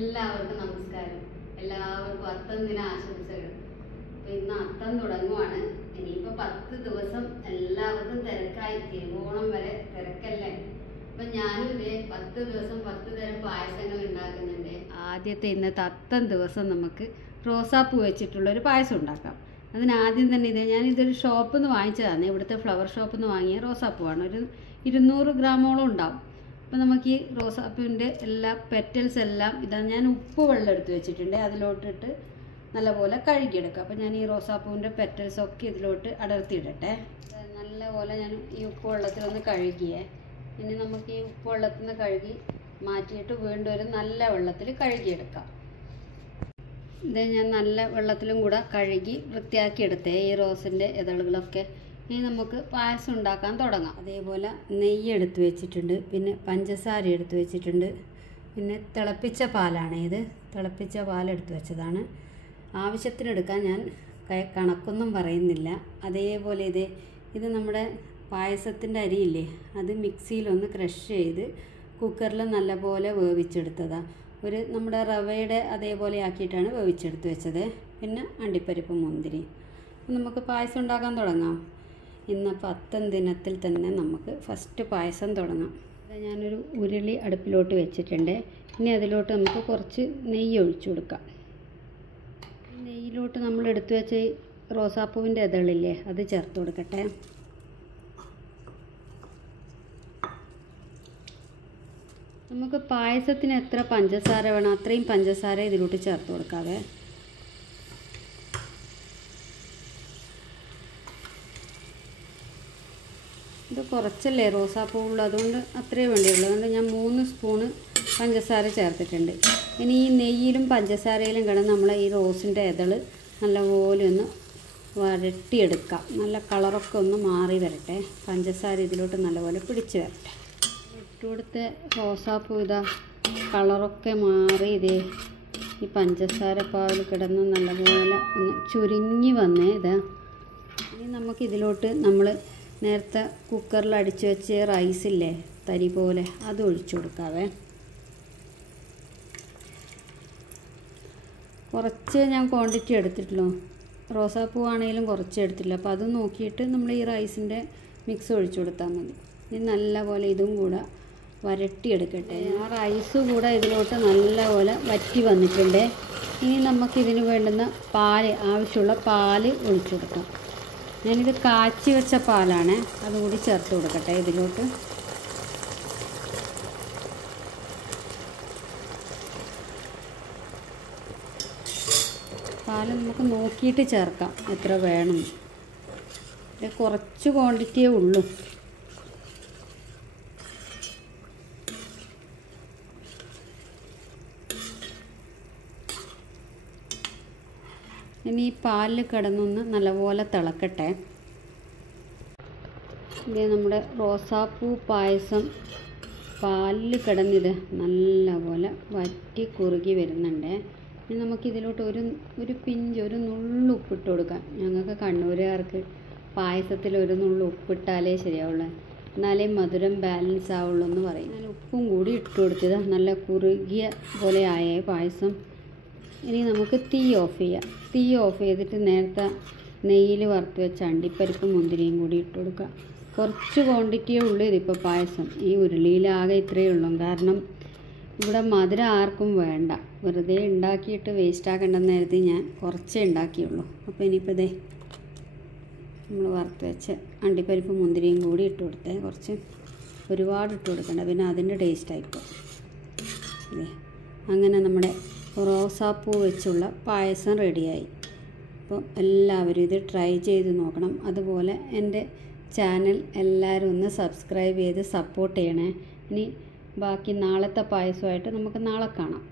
എല്ലാവർക്കും നമസ്കാരം. എല്ലാവർക്കും അത്തം ദിന ആശംസകൾ. അപ്പോൾ ഇന്ന് അത്തം തുടങ്ങുവാണ്. ഇനിയിപ്പോൾ 10 ദിവസം എല്ലാവർക്കും തിരക്കായി, തിരുവോണം വരെ തിരക്കല്ലേ. അപ്പം ഞാനും ഇതേ 10 ദിവസം 10 തരം പായസങ്ങൾ ഉണ്ടാക്കുന്നുണ്ട്. ആദ്യത്തെ ഇന്നത്തെ അത്തം ദിവസം നമുക്ക് റോസാപ്പൂ വെച്ചിട്ടുള്ളൊരു പായസം ഉണ്ടാക്കാം. അതിനാദ്യം തന്നെ ഞാനിതൊരു ഷോപ്പിൽ നിന്ന് വാങ്ങിച്ചതാണ്. ഇവിടുത്തെ ഫ്ലവർ ഷോപ്പിൽ നിന്ന് വാങ്ങിയ റോസാപ്പൂവാണ്. ഒരു 200 ഗ്രാമോളം ഉണ്ടാവും. അപ്പോൾ നമുക്ക് ഈ റോസാപ്പൂവിൻ്റെ എല്ലാ പെറ്റൽസ് എല്ലാം ഞാൻ ഉപ്പ് വെള്ളം എടുത്ത് വെച്ചിട്ടുണ്ട്. അതിലോട്ടിട്ട് നല്ലപോലെ കഴുകിയെടുക്കാം. അപ്പോൾ ഞാൻ ഈ റോസാപ്പൂവിൻ്റെ പെറ്റൽസൊക്കെ ഇതിലോട്ട് അടർത്തിയിടട്ടെ. നല്ലപോലെ ഞാൻ ഈ ഉപ്പ് വെള്ളത്തിലൊന്ന് കഴുകിയേ. ഇനി നമുക്ക് ഈ ഉപ്പ് വെള്ളത്തിൽ നിന്ന് കഴുകി മാറ്റിയിട്ട് വീണ്ടും ഒരു നല്ല വെള്ളത്തിൽ കഴുകിയെടുക്കാം. ഞാൻ നല്ല വെള്ളത്തിലും കൂടെ കഴുകി വൃത്തിയാക്കിയെടുത്തേ ഈ റോസിൻ്റെ ഇതളുകളൊക്കെ. ഇനി നമുക്ക് പായസം ഉണ്ടാക്കാൻ തുടങ്ങാം. അതേപോലെ നെയ്യ് എടുത്ത് വെച്ചിട്ടുണ്ട്, പിന്നെ പഞ്ചസാര എടുത്ത് വെച്ചിട്ടുണ്ട്, പിന്നെ തിളപ്പിച്ച പാലാണ്. ഇത് തിളപ്പിച്ച പാലെടുത്ത് വെച്ചതാണ്. ആവശ്യത്തിനെടുക്കാൻ ഞാൻ കണക്കൊന്നും പറയുന്നില്ല. അതേപോലെ ഇത് നമ്മുടെ പായസത്തിൻ്റെ അരിയില്ലേ, അത് മിക്സിയിലൊന്ന് ക്രഷ് ചെയ്ത് കുക്കറിൽ നല്ലപോലെ വേവിച്ചെടുത്തതാണ്. നമ്മുടെ റവയുടെ അതേപോലെ ആക്കിയിട്ടാണ് വേവിച്ചെടുത്ത് വെച്ചത്. പിന്നെ അണ്ടിപ്പരിപ്പ് മുന്തിരി. നമുക്ക് പായസം ഉണ്ടാക്കാൻ തുടങ്ങാം. ഇന്നപ്പോൾ അത്തം ദിനത്തിൽ തന്നെ നമുക്ക് ഫസ്റ്റ് പായസം തുടങ്ങാം. ഞാനൊരു ഉരുളി അടുപ്പിലോട്ട് വെച്ചിട്ടുണ്ട്. ഇനി അതിലോട്ട് നമുക്ക് കുറച്ച് നെയ്യ് ഒഴിച്ചു കൊടുക്കാം. നെയ്യിലോട്ട് നമ്മൾ എടുത്തു വെച്ച റോസാപ്പൂവിൻ്റെ ഇതളില്ലേ, അത് ചേർത്ത് കൊടുക്കട്ടെ. നമുക്ക് പായസത്തിന് എത്ര പഞ്ചസാര വേണം അത്രയും പഞ്ചസാര ഇതിലോട്ട് ചേർത്ത് കൊടുക്കാവേ. ഇത് കുറച്ചല്ലേ റോസാപ്പൂവുള്ളൂ, അതുകൊണ്ട് അത്രയേ വേണ്ടിയുള്ളൂ. അതുകൊണ്ട് ഞാൻ 3 സ്പൂണ് പഞ്ചസാര ചേർത്തിട്ടുണ്ട്. ഇനി ഈ നെയ്യിലും പഞ്ചസാരയിലും കിടന്ന് നമ്മൾ ഈ റോസിൻ്റെ ഇതൾ നല്ലപോലെ ഒന്ന് വരട്ടിയെടുക്കാം. നല്ല കളറൊക്കെ ഒന്ന് മാറി വരട്ടെ. പഞ്ചസാര ഇതിലോട്ട് നല്ലപോലെ പിടിച്ച് വരട്ടെ. ഇട്ടുകൊടുത്ത റോസാപ്പൂ കളറൊക്കെ മാറി ഈ പഞ്ചസാര പാവിൽ കിടന്ന് നല്ലപോലെ ഒന്ന് ചുരുങ്ങി വന്നേ. ഇനി നമുക്കിതിലോട്ട് നമ്മൾ നേരത്തെ കുക്കറിൽ അടിച്ചു വെച്ച് റൈസില്ലേ, തരി പോലെ, അത് ഒഴിച്ചു കൊടുക്കാവേ. കുറച്ച് ഞാൻ ക്വാണ്ടിറ്റി എടുത്തിട്ടുള്ളൂ. റോസാപ്പൂ ആണെങ്കിലും കുറച്ച് എടുത്തില്ല. അപ്പോൾ അത് നോക്കിയിട്ട് നമ്മൾ ഈ റൈസിൻ്റെ മിക്സ് ഒഴിച്ചു കൊടുത്താൽ മതി. ഇനി നല്ലപോലെ ഇതും കൂടെ വരട്ടിയെടുക്കട്ടെ. ആ റൈസ് കൂടെ ഇതിലോട്ട് നല്ലപോലെ വറ്റി വന്നിട്ടുണ്ട്. ഇനി നമുക്കിതിന് വേണ്ടുന്ന ആവശ്യമുള്ള പാല് ഒഴിച്ചു കൊടുക്കാം. ഞാനിത് കാച്ചി വെച്ച പാലാണ്, അതുകൂടി ചേർത്ത് കൊടുക്കട്ടെ ഇതിലോട്ട്. പാല് നമുക്ക് നോക്കിയിട്ട് ചേർക്കാം എത്ര വേണം. ഇത് കുറച്ച് ക്വാണ്ടിറ്റിയേ ഉള്ളൂ. ഇനി ഈ പാലിൽ കിടന്നൊന്ന് നല്ലപോലെ തിളക്കട്ടെ. നമ്മുടെ റോസാപ്പൂ പായസം പാലിൽ കിടന്നിത് നല്ലപോലെ വറ്റി കുറുകി വരുന്നുണ്ട്. ഇനി നമുക്കിതിലോട്ട് ഒരു പിഞ്ച്, ഒരു നുള്ളു ഉപ്പിട്ട് കൊടുക്കാം. ഞങ്ങൾക്ക് കണ്ണൂരുകാർക്ക് പായസത്തിൽ ഒരു നുള്ളു ഉപ്പിട്ടാലേ ശരിയാവുള്ളൂ, എന്നാലേ മധുരം ബാലൻസ് ആവുള്ളൂ എന്ന് പറയും. ഞാൻ ഉപ്പും കൂടി ഇട്ട് കൊടുത്തത് നല്ല കുറുകിയ പോലെ ആയേ പായസം. ഇനി നമുക്ക് തീ ഓഫ് ചെയ്യാം. തീ ഓഫ് ചെയ്തിട്ട് നേരത്തെ നെയ്യിൽ വറുത്ത് വെച്ച അണ്ടിപ്പരിപ്പ് മുന്തിരിയും കൂടി ഇട്ട് കൊടുക്കുക. കുറച്ച് ക്വാണ്ടിറ്റിയേ ഉള്ളൂ ഇതിപ്പോൾ പായസം. ഈ ഉരുളിയിലാകെ ഇത്രയേ ഉള്ളൂ. കാരണം ഇവിടെ മധുരം ആർക്കും വേണ്ട. വെറുതെ ഉണ്ടാക്കിയിട്ട് വേസ്റ്റ് ആക്കേണ്ടെന്ന് കരുതി ഞാൻ കുറച്ചേ ഉണ്ടാക്കിയുള്ളൂ. അപ്പോൾ ഇനിയിപ്പോൾ നമ്മൾ വറുത്ത് വെച്ച് അണ്ടിപ്പരിപ്പ് മുന്തിരിയും കൂടി ഇട്ട് കൊടുത്തേ. കുറച്ച് ഒരുപാട് ഇട്ട് കൊടുക്കണ്ട, പിന്നെ അതിൻ്റെ ടേസ്റ്റായിപ്പോൾ. അങ്ങനെ നമ്മുടെ റോസാപ്പൂ വെച്ചുള്ള പായസം റെഡിയായി. അപ്പം എല്ലാവരും ഇത് ട്രൈ ചെയ്ത് നോക്കണം. അതുപോലെ എൻ്റെ ചാനൽ എല്ലാവരും ഒന്ന് സബ്സ്ക്രൈബ് ചെയ്ത് സപ്പോർട്ട് ചെയ്യണേ. ഇനി ബാക്കി നാളത്തെ പായസമായിട്ട് നമുക്ക് നാളെ കാണാം.